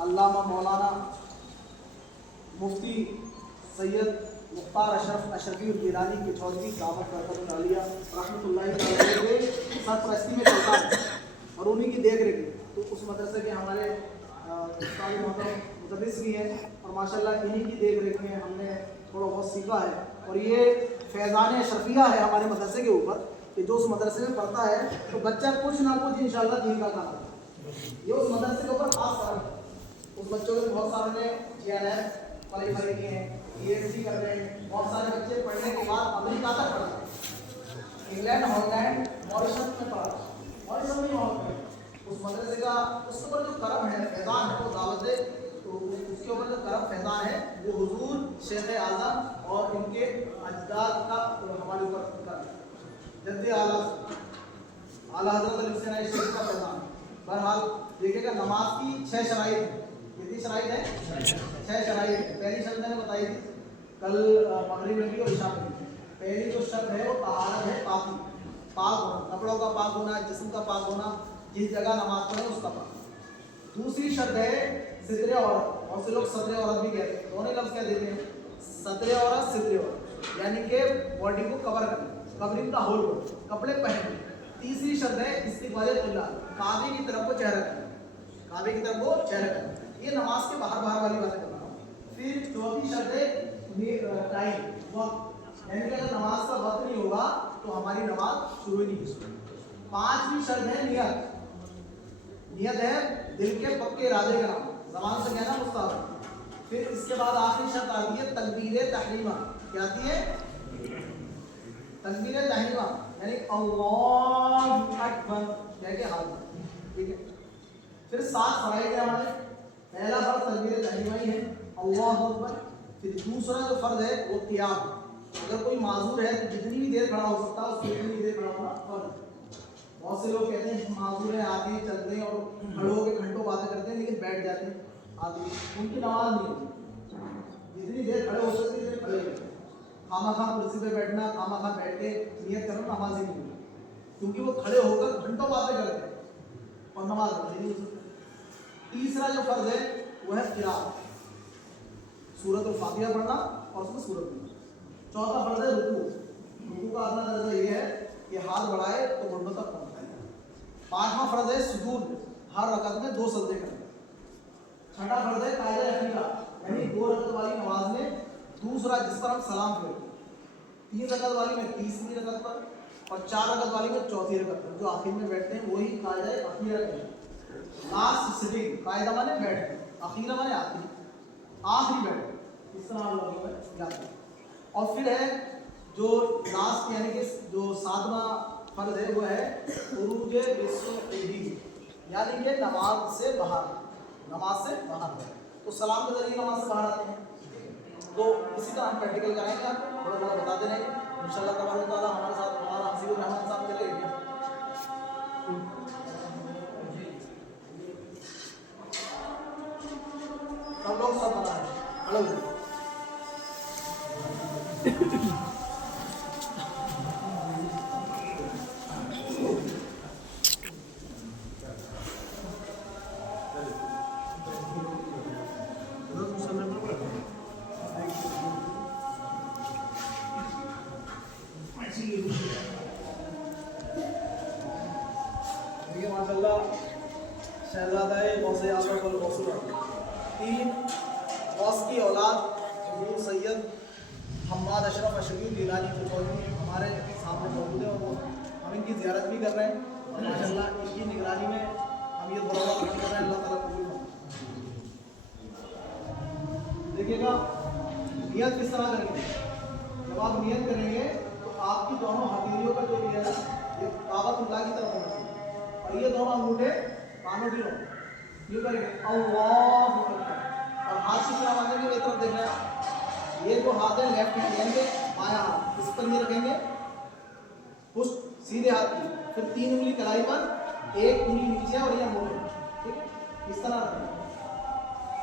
علامہ مولانا مفتی سید مختار اشرف اشرفی الگیلانی کی چودھری دعوت برکت عالیہ رحمۃ اللہ تعالی سرپرستی میں چلتا ہے اور انہیں کی دیکھ ریکھ. تو اس مدرسے کے ہمارے استاد محترم مدرس بھی ہیں اور ماشاءاللہ انہیں کی دیکھ ریکھ میں ہم نے تھوڑا بہت سیکھا ہے. اور یہ فیضان اشرفیہ ہے ہمارے مدرسے کے اوپر کہ جو اس مدرسے میں پڑھتا ہے تو بچہ کچھ نہ کچھ انشاءاللہ دین کا کام کرتا ہے. یہ اس مدرسے کے اوپر خاص فرق ہے. اس بچوں کے بہت سارے نے GNF کوالیفائی کیے ہیں, PhD کر رہے ہیں. بہت سارے بچے پڑھنے کے بعد امریکہ تک پڑھ رہے ہیں, انگلینڈ, ہالینڈ, ماریشس میں پڑھا, ماریشس میں ہی. اس مدرسے کا اس کے اوپر جو کرم ہے, فیضان ہے, وہ دعوت ہے. تو اس کے اوپر جو کرم فیضان ہے وہ حضور شیخ اعظم اور ان کے اجداد کا ہمارے اوپر کرم ہے. جد اعلیٰ حضرت علیہ السلام شیخ کا فیضان. بہرحال دیکھیے گا نماز کی 6 شرائط ہیں. کتنی شرائط ہیں؟ 6 شرائط ہیں. پہلی شرط میں نے بتائی تھی کل مغرب میں بھی اور عشاء میں بھی. پہلی جو شرط ہے وہ طہارت ہے, پاکی, پاک ہونا, کپڑوں کا پاک ہونا, جسم کا پاک ہونا, جس جگہ نماز پڑھیں اس کا پاک. دوسری شرط ہے ستر عورت. اور سے لوگ ستر عورت بھی کہتے ہیں, دونوں لفظ کیا دیتے ہیں, ستر عورت, ستر عورت, یعنی کہ باڈی کو کور کرنا, کورنگ کا ہول ہو, کپڑے پہننے. تیسری شرط ہے استقبال قبلہ, کعبے کی طرف کو چہرہ کرنا, کعبے کی طرف کو چہرہ کرنا. یہ نماز کے باہر والی باتیں کر رہا ہوں. پھر چوتھی شرط ہے ٹائم, وقت, یعنی کہ اگر نماز کا وقت نہیں ہوگا تو ہماری نماز شروع ہی نہیں کی سکتی. پانچویں شرط ہے نیت. نیت ہے دل کے پکے ارادے کا نام, زبان سے کہنا مستحب. پھر اس کے بعد آخری شرط آتی ہے تکبیر تحریمہ. کیا آتی ہے؟ تکبیر تحریمہ, یعنی اللہ اکبر کہہ کے ہاتھ. ٹھیک ہے. پھر 7 فرائض ہیں ہمارے. پہلا فرض تکبیر تحریمہ ہی ہے, اللہ اکبر. پھر دوسرا جو فرض ہے وہ قیام. اگر کوئی معذور ہے تو جتنی بھی دیر کھڑا ہو سکتا ہے اس کی اتنی دیر کھڑا ہونا فرض ہے. بہت سے لوگ کہتے ہیں معذور ہیں, آتے ہیں چلتے ہیں اور کھڑے ہو کے گھنٹوں باتیں کرتے ہیں لیکن بیٹھ جاتے ہیں آدمی, ان کی نماز نہیں ہوتی. جتنی دیر کھڑے ہو سکتے ہیں کھڑے ہو. خامہ خواہ کرسی پہ بیٹھنا, خامہ خواہ بیٹھ کے نیت کرنا نماز ہی نہیں ہوتی, کیونکہ وہ کھڑے ہو کر گھنٹوں باتیں کرتے ہیں اور نماز نہیں ہو سکتی. تیسرا جو فرض ہے وہ ہے قرات, سورۃ الفاتحہ پڑھنا اور اس میں سورت پڑھنا. چوتھا فرض ہے رکوع. رکوع کا اپنا درجہ یہ ہے کہ ہاتھ بڑھائے تو گھٹنوں تک پہنچائے. پانچواں فرض ہے سجود, ہر رکعت میں 2 سجدے کرنے. چھٹا فرض ہے قاعدہ اخیرہ, یعنی 2 رکعت والی نماز میں دوسرا جس پر ہم سلام پھیرتے ہیں, 3 رکعت والی میں تیسری رکعت پر, اور 4 رکعت والی میں چوتھی رکعت پر. جو آخر میں بیٹھتے ہیں وہی قاعدہ اخیرہ کہتے ہیں. لاسٹ سٹنگ, قاعدہ مانے بیٹھ, اخیرہ مانے آخری بیٹھ. اس طرح ہم لوگوں میں یاد ہے. اور پھر ہے جو لاسٹ یعنی کہ جو 7واں فرض ہے وہ ہے خروج بالصبح, یعنی کہ نماز سے باہر, نماز سے باہر. تو سلام کے ذریعے نماز سے باہر آتے ہیں. تو اسی طرح ہم پریکٹیکل کریں گے, آپ کو تھوڑا بہت بتاتے رہیں گے انشاءاللہ تبارک و تعالیٰ. ہمارے ساتھ مولانا حسیب الرحمان صاحب چلے گئے. ہم لوگ سب بنا ہے الگ شہزادہ غوث اعظم والغوث العظیم. 3 غوث کی اولاد حضور سید حماد اشرف اشرفی الگیلانی کے چودھری ہمارے سامنے موجود ہیں اور ہم ان کی زیارت بھی کر رہے ہیں. اور ماشاء اللہ ان کی نگرانی میں ہم یہ دعا کر رہے ہیں, اللہ تعالیٰ قبول فرمائے. دیکھیے گا نیت کس طرح کریں گے. جب آپ نیت کریں گے تو آپ کی دونوں ہتھیلیوں کا جو یہ ہے یہ کعبۃ اللہ کی طرف ہونا چاہیے, اور یہ دونوں انگوٹھے کانوں کی ہوں. یہ کریں گے اللہ اکبر, اور ہاتھ کی طرف آنے کے طرف دیکھنا ہے. یہ جو ہاتھ ہے لیفٹ ہینڈ یعنی کہ بایاں ہاتھ, اس پر یہ رکھیں گے پشت سیدھے ہاتھ کی. پھر 3 انگلی کلائی پر, 1 انگلی نیچے اور یہ موڑے. ٹھیک ہے, اس طرح رکھیں گے.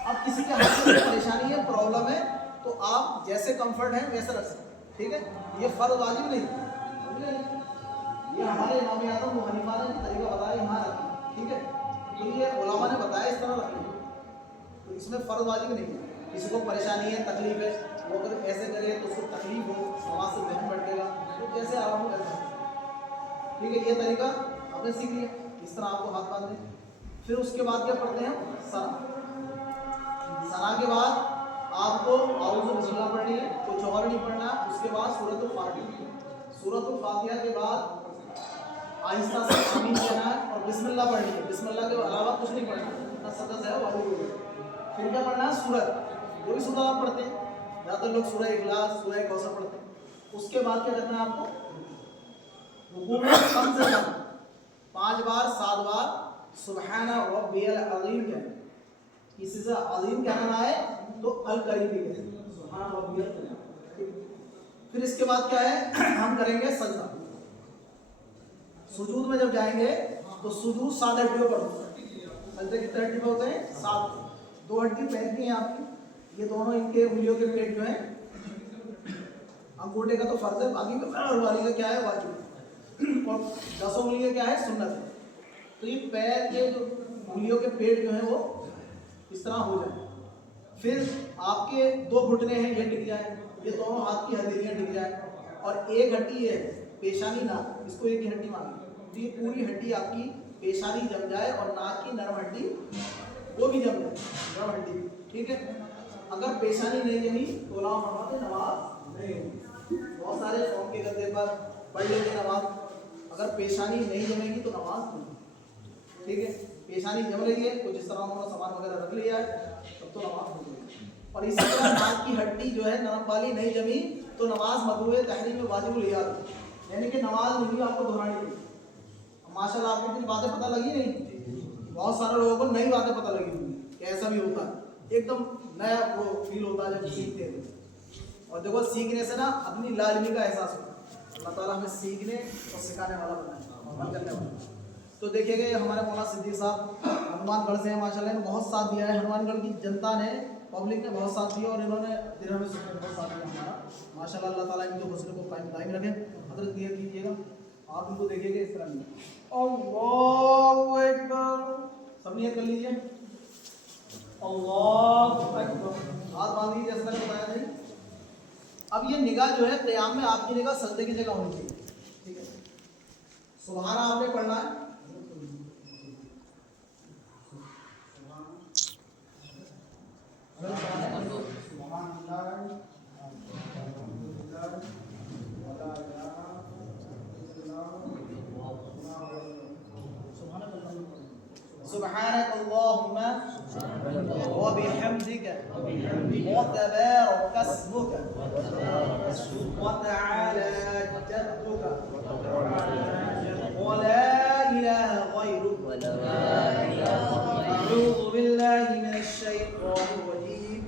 اب کسی کے ہاتھ میں پریشانی ہے, پرابلم ہے, تو آپ جیسے کمفرٹ ہے ویسے رکھ سکتے ہیں. ٹھیک ہے, یہ فرض واجب نہیں, یہ ہمارے امام اعظم ابو حنیفہ نے طریقہ بتایا یہاں رکھیں. ٹھیک ہے, تو یہ علماء نے بتایا اس طرح رکھیں. اس میں فرض واجب نہیں ہے. کسی کو پریشانی ہے, تکلیف ہے, وہ اگر ایسے کرے تو اس کو تکلیف ہو, نماز سے ذہن بٹے گا, تو جیسے آرام ہو ایسا. ٹھیک ہے, یہ طریقہ آپ نے سیکھ لیا. اس طرح آپ کو ہاتھ باندھ دیں. پھر اس کے بعد کیا پڑھتے ہیں, ثنا کے بعد آپ کو اعوذ بسم اللہ پڑھنی ہے, کچھ اور نہیں پڑھنا. اس کے بعد سورۃ الفاتحہ. سورۃ الفاتحہ کے بعد آہستہ سے آمین کہنا ہے اور بسم اللہ پڑھنی ہے. بسم اللہ کے علاوہ کچھ نہیں پڑھنا, اتنا سطح ہے وہ. پھر کیا پڑھنا ہے, سورت, جو بھی سورت آپ پڑھتے ہیں, زیادہ تر لوگ سورہ اخلاص, سورہ کوثر پڑھتے ہیں. اس کے بعد کیا کرنا ہے آپ کو, رکوع میں کم سے کم 5 بار 7 بار سبحان ربی العظیم کہنا. کسی سے عظیم کہنا ہے تو الکریم بھی کہنا, سبحان ربی العظیم. پھر اس کے بعد کیا ہے, ہم کریں گے سجدہ. سجود میں جب جائیں گے تو سجود 7 ہڈیوں پر ہوتا ہے. سجدے کتنے ہڈی پر ہوتے ہیں, 7. 2 ہڈی پیر کی ہیں آپ کی, یہ دونوں ان کے انگلیوں کے پیٹ جو ہیں, انگوٹھے کا تو فرض ہے, باقی والی کا کیا ہے, واجب, اور 10 انگلی کا کیا ہے, سنت ہے. تو یہ پیر کے جو انگلیوں کے پیٹ جو ہیں وہ اس طرح ہو جائیں. پھر آپ کے 2 گھٹنے ہیں یہ ٹک جائیں, یہ دونوں ہاتھ کی ہتھیلیاں ٹک جائیں, اور ایک ہڈی ہے پیشانی ناک, اس کو ایک ہی ہڈی مانگی. تو یہ پوری ہڈی آپ کی پیشانی جم جائے اور ناک کی نرم ہڈی وہ بھی جم جائے, نرم ہڈی. ٹھیک ہے, اگر پیشانی نہیں جمی تو نماز نہیں ہوگی. بہت سارے قوم کے گدے پر پڑھ لیتے نماز, اگر پیشانی نہیں جمے گی تو نماز نہیں. ٹھیک ہے, پیشانی جم رہی ہے, کچھ اس طرح انہوں نے سامان وغیرہ رکھ لیا ہے, تب تو نماز ہو گئی. اور اسی طرح ناک کی ہڈی جو ہے نرم والی نہیں جمی تو نماز مطلوب تحریم واجب الیاد, یعنی کہ نماز نہیں آپ کو دہرانی پڑے. ماشاء اللہ آپ کو کچھ باتیں پتہ لگی نہیں, بہت سارے لوگوں کو نئی باتیں پتہ لگی ہوئی کہ ایسا بھی ہوتا ہے. ایک دم نیا وہ فیل ہوتا ہے جب سیکھتے ہیں. اور دیکھو سیکھنے سے نا اپنی لا علمی کا احساس ہوتا ہے. اللہ تعالیٰ ہمیں سیکھنے اور سکھانے والا بنائے, عمل کرنے والا. تو دیکھیے گا ہمارے مولانا صدیق صاحب ہنومان گڑھ سے ہیں, ماشاء اللہ نے بہت ساتھ دیا ہے. ہنومان گڑھ کی جنتا نے, پبلک نے بہت ساتھ دیا, اور انہوں نے دنوں میں بہت ساتھ دیا ہمارا. ماشاء اللہ, اللہ تعالیٰ ان کے حوصلے کو قائم دائم رکھے. حضرت نیت کیجیے گا, آپ ان کو دیکھیے گا اس طرح نہیں. اللہ اکبر, سب نیت کر لیجیے. اللہ اکبر, ہاتھ باندھ لیجیے جیسا میں نے بتایا نہیں. اب یہ نگاہ جو ہے قیام میں آپ کی نگاہ سجدے کی جگہ ہونی چاہیے. ٹھیک ہے, سبحان آپ نے پڑھنا ہے. سبحانك اللهم وبحمدك وتبارك اسمك وتعالى جدك ولا إله غيرك. أعوذ بالله من الشيطان الرجيم.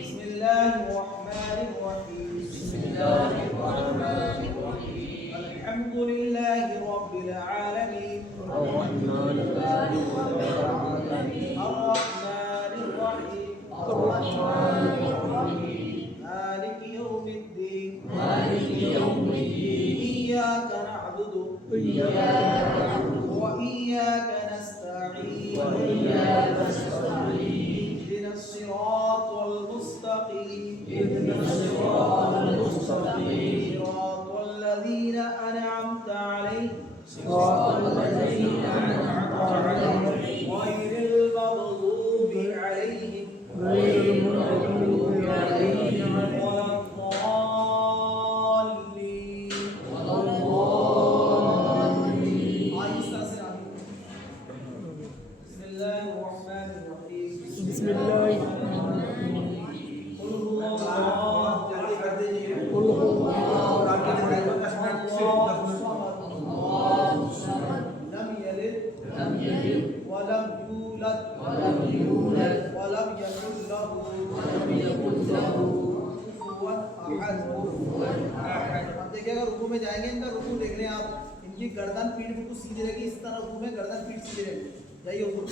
بسم الله الرحمن الرحيم. الحمد لله رب العالمين. الرحمن الرحيم. مالك يوم الدين. إياك نعبد وإياك نستعين. اهدنا الصراط المستقيم. صراط الذين أنعمت عليهم غير المغضوب عليهم ولا الضالين. آہستہ سے آمین. بسم اللہ الرحمن الرحیم. بسم اللہ الرحمن الرحیم. قل هو اللہ, جلدی کر دیجیے. قل هو اللہ, لم يلد ولم يولد ولم يكن له كفوا احد. اب دیکھیے گا رکوع میں جائیں گے, ان کا رکوع دیکھ لیں آپ, ان کی گردن پیٹھ بالکل سیدھی رہے گی. اس طرح رکوع میں گردن پیٹھ سیدھی رہے گی. جائیے اوپر.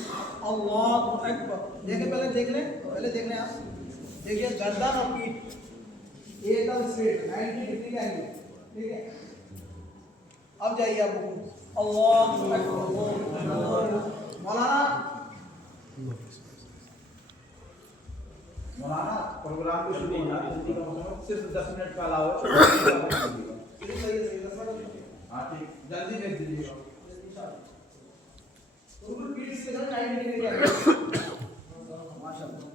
اللہ اکبر, دیکھیں پہلے دیکھ لیں آپ. دیکھیے گردن اور پیٹھ ایک دم اسٹریٹ 90 ڈگری کا اینگل. ٹھیک ہے, اب جائیے آپ رکوع. اللہ اکبر. مولانا مولانا پروگرام کو شروع ہونا جلدی کا مطلب صرف 10 منٹ کا علاوہ صحیح ہے 10 منٹ ہاں ٹھیک جلدی بھیج دیجیے گا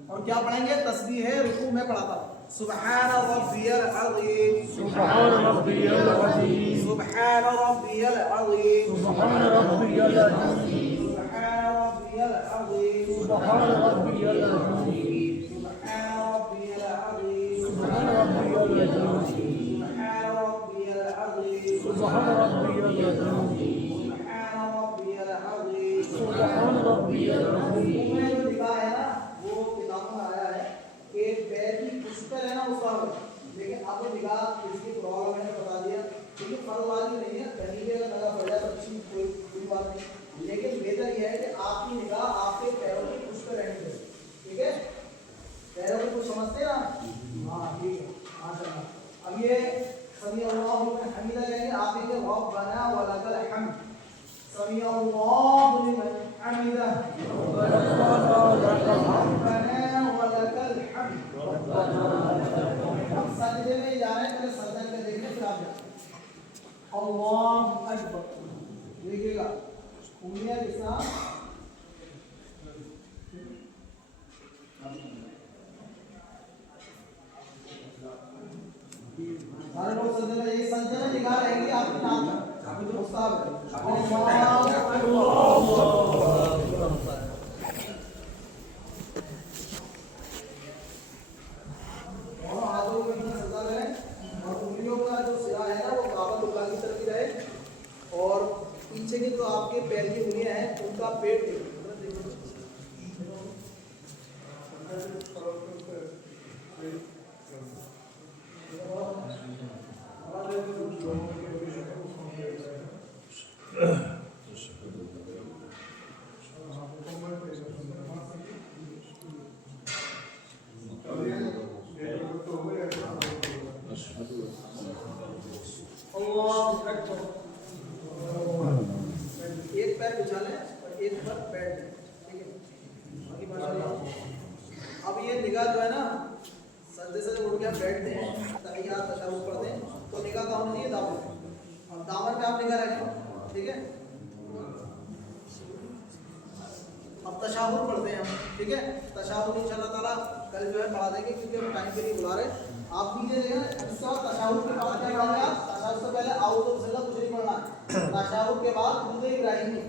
اور کیا پڑھیں گے؟ تسبیح ہے رکوع میں پڑھا تھا سبحان ربی العظیم سبحان ربی العظیم سبحان ربی العظیم سبحان ربی العظیم سبحان ربی العظیم سبحان ربی العظیم سبحان ربی العظیم سبحان ربی العظیم سبحان ربی العظیم سبحان ربی العظیم میں جو لکھا ہے نا وہ کتابوں میں آیا ہے کہ پیر کی پشتر ہے نا اس کا لیکن آپ نے لکھا اس کی پرابلم میں نے بتا دیا کیونکہ فرض والی نہیں ہے کہیں بھی اگر لگا پڑ جائے تو اچھی کوئی بات نہیں لیکن بہتر یہ ہے کہ آپ کی نگاہ آپ کے پیروں کی پشتر رہنی چاہیے ٹھیک ہے پیروں کو کچھ سمجھتے ہیں نا ہاں ٹھیک ہے ماشاء اللہ اب یہ سمیع اللہ لمن حمیدہ کہیں گے آپ کہیں گے ربنا ولک الحمد سمیع اللہ لمن حمیدہ ربنا ولک الحمد ہم سجدے میں جا رہے ہیں پہلے سجدہ کر دیکھیں پھر آپ جائیں اللہ اکبر دیکھیے گا انگلیاں کے ساتھ سارے لوگ سجدے میں یہ سجدے میں نگاہ رہیں گی آپ کے نام پر آپ جو استاد ہے اور ہاتھوں میں اتنا سجدہ کریں اور انگلیوں کا جو سرا ہے نا وہ کعبۃ اللہ کی طرف ہی رہے اور پیچھے کی جو آپ کے پیر کی انگلیاں ہیں ان کا پیٹ ایک پیر بچھا لیں اور ایک پر بیٹھ لیں ٹھیک ہے باقی ماشاءاللہ اب یہ نگاہ جو ہے نا سجدے سے اٹھ کے ہم بیٹھتے ہیں تحیات تشہد پڑھتے ہیں تو نگاہ کہاں ہونی چاہیے دامن پہ اور دامن پہ آپ نگاہ رکھیں ٹھیک ہے اب تشہد پڑھتے ہیں ہم ٹھیک ہے تشہد انشاءاللہ تعالیٰ کل جو ہے پڑھا دیں گے کیونکہ ہم ٹائم کے لیے بلا رہے ہیں آپ نیچے دیکھیں اس کا تشہد کے بعد کیا پڑھا گیا تشہد سے پہلے اعوذ بسم اللہ کچھ نہیں پڑھنا ہے تشہد کے بعد درود ابراہیمی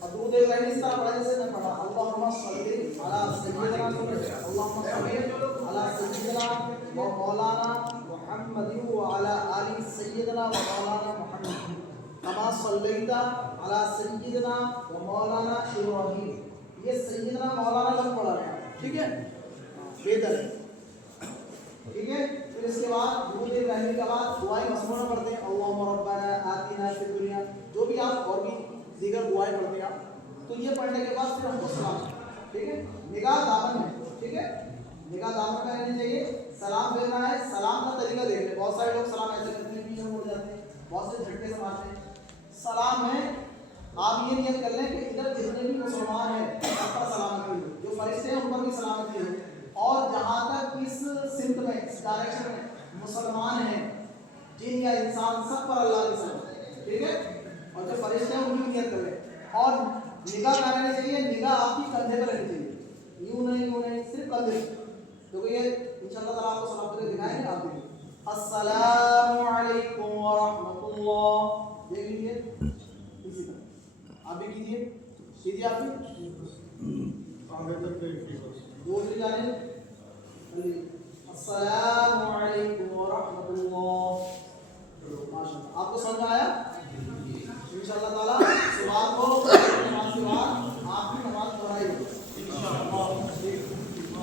اور درود ابراہیمی اس طرح پڑھا جیسے میں پڑھا اللہم صلی علی سیدنا اللہم صلی علی سیدنا و مولانا محمد وعلی آل سیدنا و مولانا محمد کما صلیت علی سیدنا و مولانا ابراہیم یہ سیدنا مولانا لفظ پڑھا رہے ہیں ٹھیک ہے بہتر ہے ٹھیک ہے پھر اس کے بعد درود ابراہیمی کے بعد دعائیں مسموعہ پڑھتے ہیں اللہم ربنا آتنا فی الدنیا جو بھی آپ اور بھی دیگر دعائیں پڑھتے ہیں آپ تو یہ پڑھنے کے بعد پھر ہم کو سلام ٹھیک ہے نگاہ دامن میں ٹھیک ہے نگاہ دامن میں رہنی چاہیے سلام پھیرنا ہے سلام کا طریقہ دیکھ لیں بہت سارے لوگ سلام ایسے کرتے ہیں پیچھے مڑ جاتے ہیں بہت سے جھٹکے سے مارتے ہیں سلام میں آپ یہ نیت کر لیں کہ ادھر جتنے بھی مسلمان ہیں سب پر سلامتی ہو جو فرشتے ہیں ان پر بھی سلامتی ہو اور جہاں تک اس سمت میں اس ڈائریکشن میں مسلمان ہیں جن یا انسان سب پر اللہ کی سلام ٹھیک ہے اور جو فرشتے ہیں ان کی نیت کر لیں اور نگاہ کہاں رہنی چاہیے نگاہ آپ کی کندھے پر رہنی چاہیے یوں نہیں صرف کندھے کیونکہ یہ انشاءاللہ تعالیٰ آپ کو سلام کرے دکھائیں گے آپ دیکھیں السلام علیکم ورحمۃ اللہ دیکھ لیجیے اسی طرح آپ بھی کیجیے آپ بھی دوسری جانب السلام علیکم ورحمۃ اللہ ماشاءاللہ آپ کو سمجھ آیا انشاءاللہ تعالیٰ